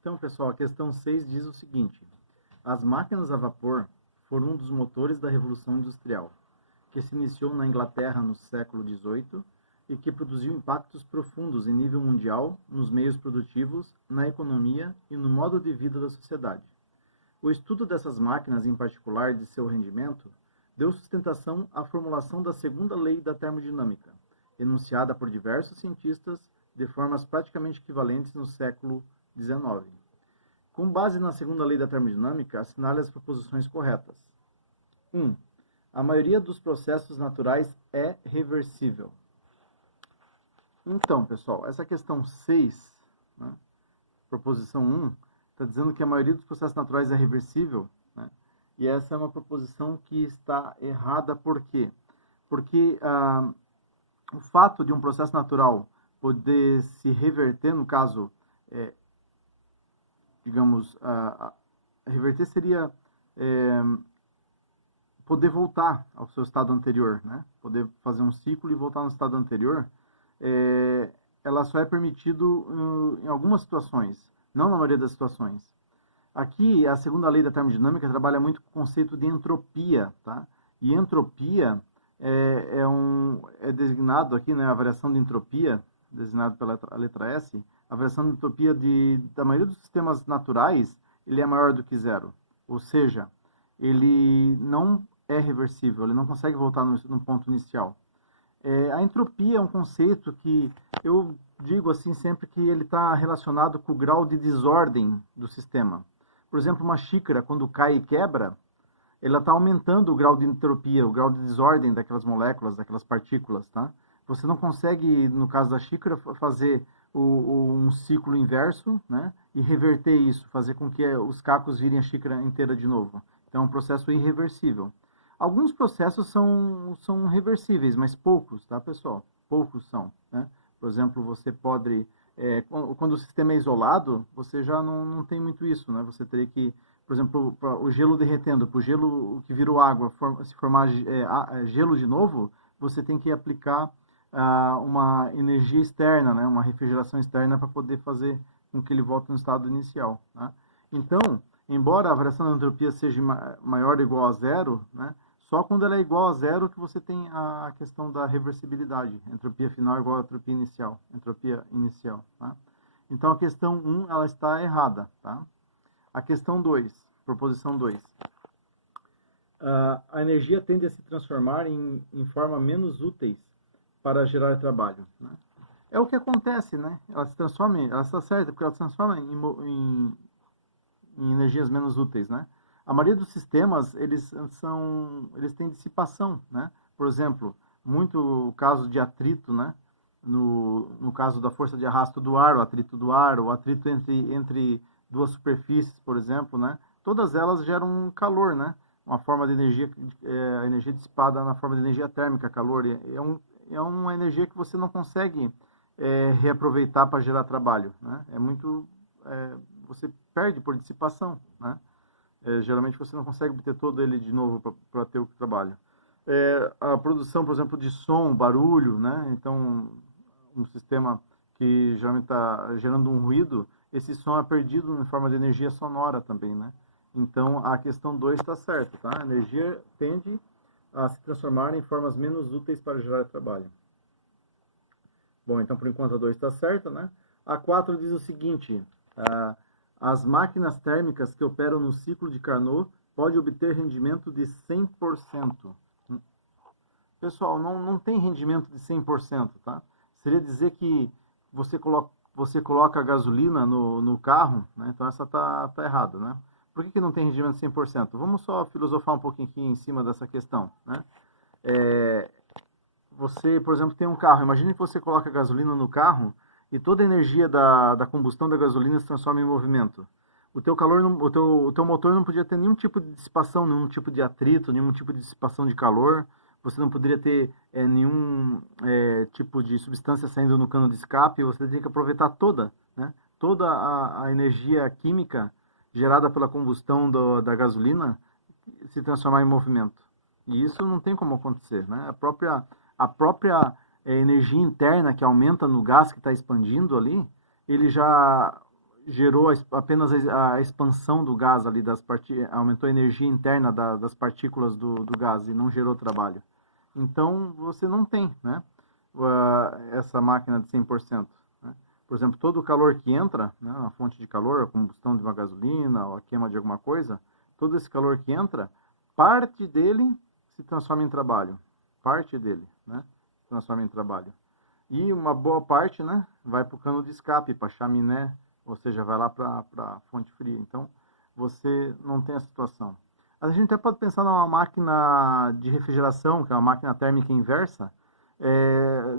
Então, pessoal, a questão 6 diz o seguinte: as máquinas a vapor foram um dos motores da Revolução Industrial, que se iniciou na Inglaterra no século XVIII e que produziu impactos profundos em nível mundial, nos meios produtivos, na economia e no modo de vida da sociedade. O estudo dessas máquinas, em particular de seu rendimento, deu sustentação à formulação da segunda lei da termodinâmica, enunciada por diversos cientistas de formas praticamente equivalentes no século XIX. Com base na segunda lei da termodinâmica, assinale as proposições corretas. 1. A maioria dos processos naturais é reversível. Então, pessoal, essa questão 6, né, proposição 1, está dizendo que a maioria dos processos naturais é reversível, né, e essa é uma proposição que está errada. Por quê? Porque o fato de um processo natural poder se reverter, no caso, digamos, reverter seria poder voltar ao seu estado anterior, né? Poder fazer um ciclo e voltar no estado anterior, ela só é permitido em algumas situações, não na maioria das situações. Aqui, a segunda lei da termodinâmica trabalha muito com o conceito de entropia, tá? E entropia é designado aqui, né, a variação de entropia, designado pela letra S, a variação de entropia da maioria dos sistemas naturais, ele é maior do que zero. Ou seja, ele não é reversível, ele não consegue voltar no ponto inicial. A entropia é um conceito que eu digo assim sempre que ele está relacionado com o grau de desordem do sistema. Por exemplo, uma xícara, quando cai e quebra, ela está aumentando o grau de entropia, o grau de desordem daquelas moléculas, daquelas partículas, tá? Você não consegue, no caso da xícara, fazer um ciclo inverso, né, e reverter isso, fazer com que os cacos virem a xícara inteira de novo. Então é um processo irreversível. Alguns processos são reversíveis, mas poucos, tá, pessoal? Poucos são, né? Por exemplo, você pode... quando o sistema é isolado, você já não tem muito isso, né? Você teria que, por exemplo, o gelo derretendo, para o gelo que virou água se formar gelo de novo, você tem que aplicar uma energia externa, né? Uma refrigeração externa para poder fazer com que ele volte no estado inicial, né? Então, embora a variação da entropia seja maior ou igual a zero, né? Só quando ela é igual a zero que você tem a questão da reversibilidade. Entropia final é igual a entropia inicial. Entropia inicial, tá? Então, a questão 1, ela está errada, tá? A questão 2, proposição 2. A energia tende a se transformar em forma menos úteis para gerar trabalho, né? É o que acontece, né? Ela se transforma, ela está certa, porque ela se transforma em energias menos úteis, né? A maioria dos sistemas, eles têm dissipação, né? Por exemplo, muito caso de atrito, né? No caso da força de arrasto do ar, o atrito entre duas superfícies, por exemplo, né? Todas elas geram calor, né? Uma forma de energia, a energia dissipada na forma de energia térmica, calor. É uma energia que você não consegue reaproveitar para gerar trabalho, né? Você perde por dissipação, né? Geralmente você não consegue obter todo ele de novo para ter o trabalho. A produção, por exemplo, de som, barulho, né? Então, um sistema que geralmente está gerando um ruído, esse som é perdido em forma de energia sonora também, né? Então, a questão 2 está certa, tá? A energia tende a se transformar em formas menos úteis para gerar trabalho. Bom, então, por enquanto, a 2 está certa, né? A 4 diz o seguinte: as máquinas térmicas que operam no ciclo de Carnot podem obter rendimento de 100%. Pessoal, não tem rendimento de 100%, tá? Seria dizer que você coloca gasolina no carro, né? Então essa tá errada, né? Por que não tem rendimento de 100%? Vamos só filosofar um pouquinho aqui em cima dessa questão, né? Você, por exemplo, tem um carro. Imagine que você coloca gasolina no carro e toda a energia da combustão da gasolina se transforma em movimento. O teu motor não podia ter nenhum tipo de dissipação, nenhum tipo de atrito, nenhum tipo de dissipação de calor. Você não poderia ter nenhum tipo de substância saindo no cano de escape. Você teria que aproveitar toda a energia química gerada pela combustão da gasolina se transformar em movimento. E isso não tem como acontecer, né? A própria energia interna que aumenta no gás que está expandindo ali, ele já gerou apenas a expansão do gás ali, aumentou a energia interna das partículas do gás e não gerou trabalho. Então, você não tem, né, essa máquina de 100%. Né? Por exemplo, todo o calor que entra, né, na fonte de calor, a combustão de uma gasolina ou a queima de alguma coisa, todo esse calor que entra, parte dele se transforma em trabalho. Parte dele, né, se transforma em trabalho. E uma boa parte, né, vai para o cano de escape, para a chaminé, ou seja, vai lá para a fonte fria. Então, você não tem a situação. A gente até pode pensar numa máquina de refrigeração, que é uma máquina térmica inversa.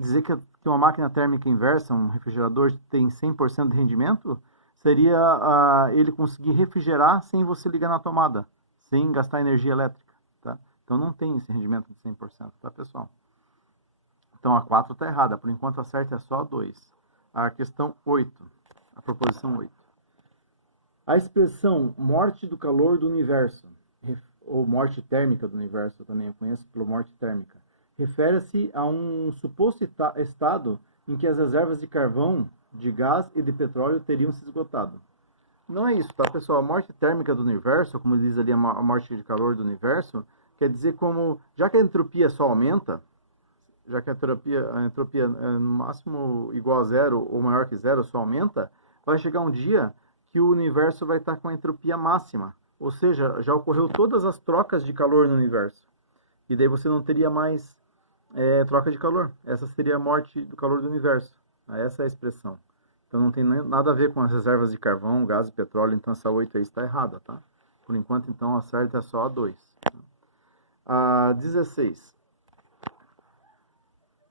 Dizer que uma máquina térmica inversa, um refrigerador tem 100% de rendimento, seria ele conseguir refrigerar sem você ligar na tomada, sem gastar energia elétrica. Tá? Então, não tem esse rendimento de 100%, tá, pessoal? Então, a 4 está errada. Por enquanto, a certa é só a 2. A questão 8. A proposição 8. A expressão morte do calor do universo, ou morte térmica do universo, também eu conheço pelo morte térmica, refere-se a um suposto estado em que as reservas de carvão, de gás e de petróleo teriam se esgotado. Não é isso, tá, pessoal? A morte térmica do universo, como diz ali a morte de calor do universo, quer dizer como, já que a entropia só aumenta, já que a entropia é no máximo igual a zero ou maior que zero, só aumenta, vai chegar um dia que o universo vai estar com a entropia máxima. Ou seja, já ocorreu todas as trocas de calor no universo. E daí você não teria mais troca de calor. Essa seria a morte do calor do universo. Essa é a expressão. Então não tem nada a ver com as reservas de carvão, gás e petróleo. Então essa 8 aí está errada, tá? Por enquanto, então, a certa é só a 2. A 16.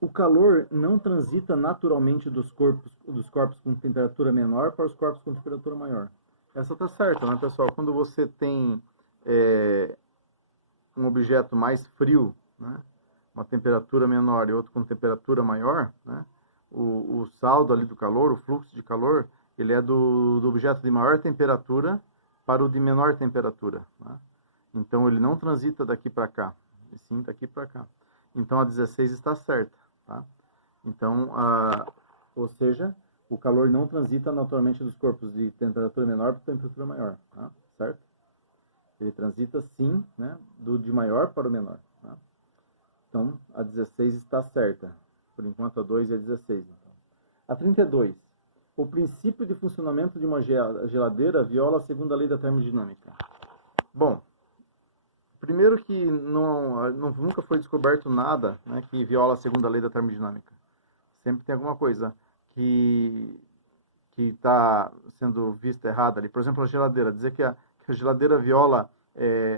O calor não transita naturalmente dos corpos com temperatura menor para os corpos com temperatura maior. Essa está certa, né, pessoal? Quando você tem um objeto mais frio, né, uma temperatura menor e outro com temperatura maior, né, o saldo ali do calor, o fluxo de calor, ele é do objeto de maior temperatura para o de menor temperatura. Né? Então, ele não transita daqui para cá, e sim daqui para cá. Então, a 16 está certa. Tá? Então, ou seja, o calor não transita naturalmente dos corpos de temperatura menor para temperatura maior, tá? Certo? Ele transita sim, né, de maior para o menor. Tá? Então, a 16 está certa. Por enquanto, a 2 e a 16. Então. A 32. O princípio de funcionamento de uma geladeira viola a segunda lei da termodinâmica. Bom, primeiro que nunca foi descoberto nada, né, que viola a segunda lei da termodinâmica. Sempre tem alguma coisa que está sendo vista errada ali. Por exemplo, a geladeira. Dizer que a geladeira viola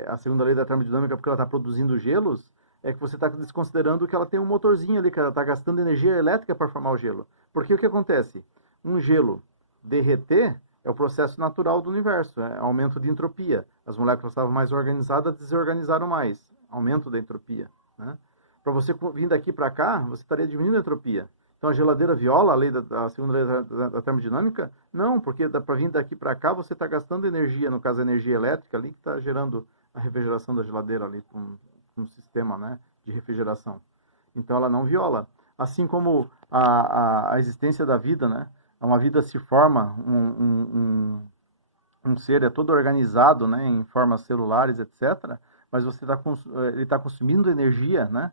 a segunda lei da termodinâmica porque ela está produzindo gelos, é que você está desconsiderando que ela tem um motorzinho ali, que ela está gastando energia elétrica para formar o gelo. Porque o que acontece? Um gelo derreter é o processo natural do universo, é aumento de entropia. As moléculas estavam mais organizadas, desorganizaram mais, aumento da entropia. Né? Para você vir daqui para cá, você estaria diminuindo a entropia. Então a geladeira viola a lei da segunda lei da termodinâmica? Não, porque para vir daqui para cá você está gastando energia, no caso a energia elétrica ali que está gerando a refrigeração da geladeira ali com um sistema, né, de refrigeração. Então ela não viola. Assim como a existência da vida, né? Uma vida se forma, um ser é todo organizado, né, em formas celulares, etc. Mas ele está consumindo energia, né?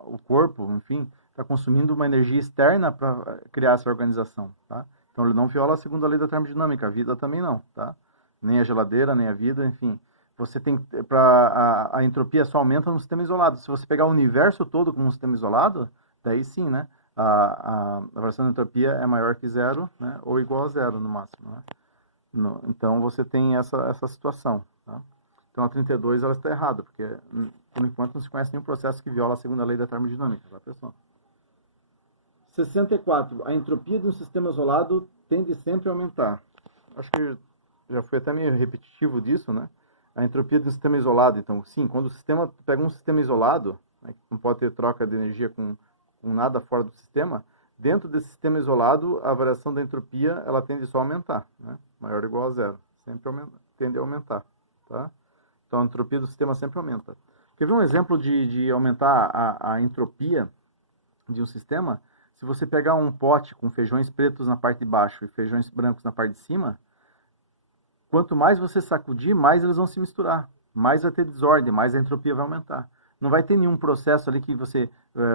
O corpo, enfim, está consumindo uma energia externa para criar essa organização, tá? Então ele não viola a segunda lei da termodinâmica, a vida também não, tá? Nem a geladeira, nem a vida, enfim. Você tem a entropia só aumenta no sistema isolado. Se você pegar o universo todo como um sistema isolado, daí sim, né? A variação da entropia é maior que zero, né? Ou igual a zero no máximo, né? Então você tem essa situação, tá? Então a 32 ela está errada, porque por enquanto não se conhece nenhum processo que viola a segunda lei da termodinâmica, tá, pessoal? 64. A entropia de um sistema isolado tende sempre a aumentar. Acho que já foi até meio repetitivo disso, né? A entropia de um sistema isolado, então, sim, quando o sistema pega um sistema isolado, né, que não pode ter troca de energia com nada fora do sistema, dentro desse sistema isolado, a variação da entropia, ela tende só a aumentar, né? Maior ou igual a zero. Sempre tende a aumentar, tá? Então, a entropia do sistema sempre aumenta. Quer ver um exemplo de aumentar a entropia de um sistema? Se você pegar um pote com feijões pretos na parte de baixo e feijões brancos na parte de cima, quanto mais você sacudir, mais eles vão se misturar. Mais vai ter desordem, mais a entropia vai aumentar. Não vai ter nenhum processo ali que você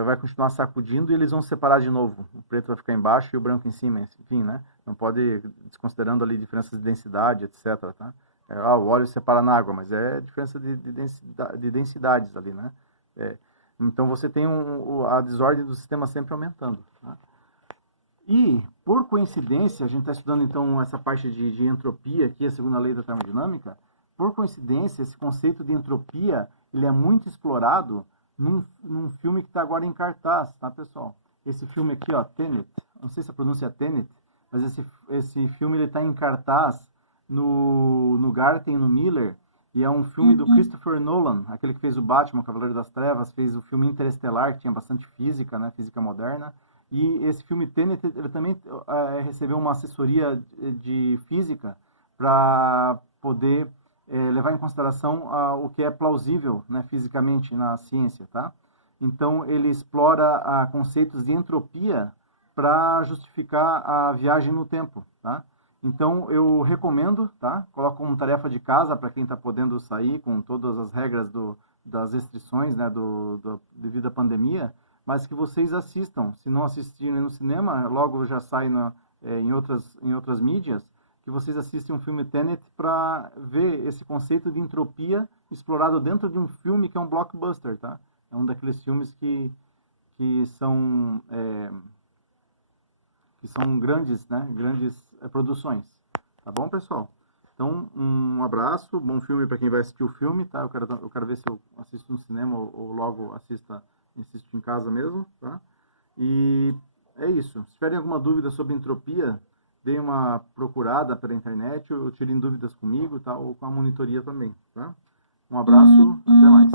vai continuar sacudindo e eles vão se separar de novo. O preto vai ficar embaixo e o branco em cima, enfim, né? Não pode, desconsiderando ali diferenças de densidade, etc, tá? O óleo separa na água, mas é diferença de densidades ali, né? Então você tem a desordem do sistema sempre aumentando, tá? E, por coincidência, a gente está estudando então essa parte de entropia aqui, a segunda lei da termodinâmica. Por coincidência, esse conceito de entropia, ele é muito explorado num filme que está agora em cartaz, tá, pessoal? Esse filme aqui, ó, Tenet, não sei se a pronúncia é Tenet, mas esse filme ele está em cartaz no Garten e no Miller, e é um filme do Christopher Nolan, aquele que fez o Batman, o Cavaleiro das Trevas, fez o filme Interestelar, que tinha bastante física, né, física moderna. E esse filme Tenet, ele também recebeu uma assessoria de física para poder levar em consideração o que é plausível, né, fisicamente na ciência, tá? Então ele explora conceitos de entropia para justificar a viagem no tempo, tá? Então eu recomendo, tá? Coloco como tarefa de casa para quem está podendo sair com todas as regras das restrições, né, devido à pandemia, mas que vocês assistam. Se não assistirem no cinema, logo já sai em outras mídias, que vocês assistem um filme Tenet para ver esse conceito de entropia explorado dentro de um filme que é um blockbuster, tá? É um daqueles filmes que são grandes, né? Grandes produções. Tá bom, pessoal? Então, um abraço, bom filme para quem vai assistir o filme, tá? Eu quero ver se eu assisto no cinema ou logo assisto em casa mesmo, tá? E é isso. Se tiverem alguma dúvida sobre entropia, deem uma procurada pela internet ou tirem dúvidas comigo, tá? Ou com a monitoria também, tá? Um abraço, até mais.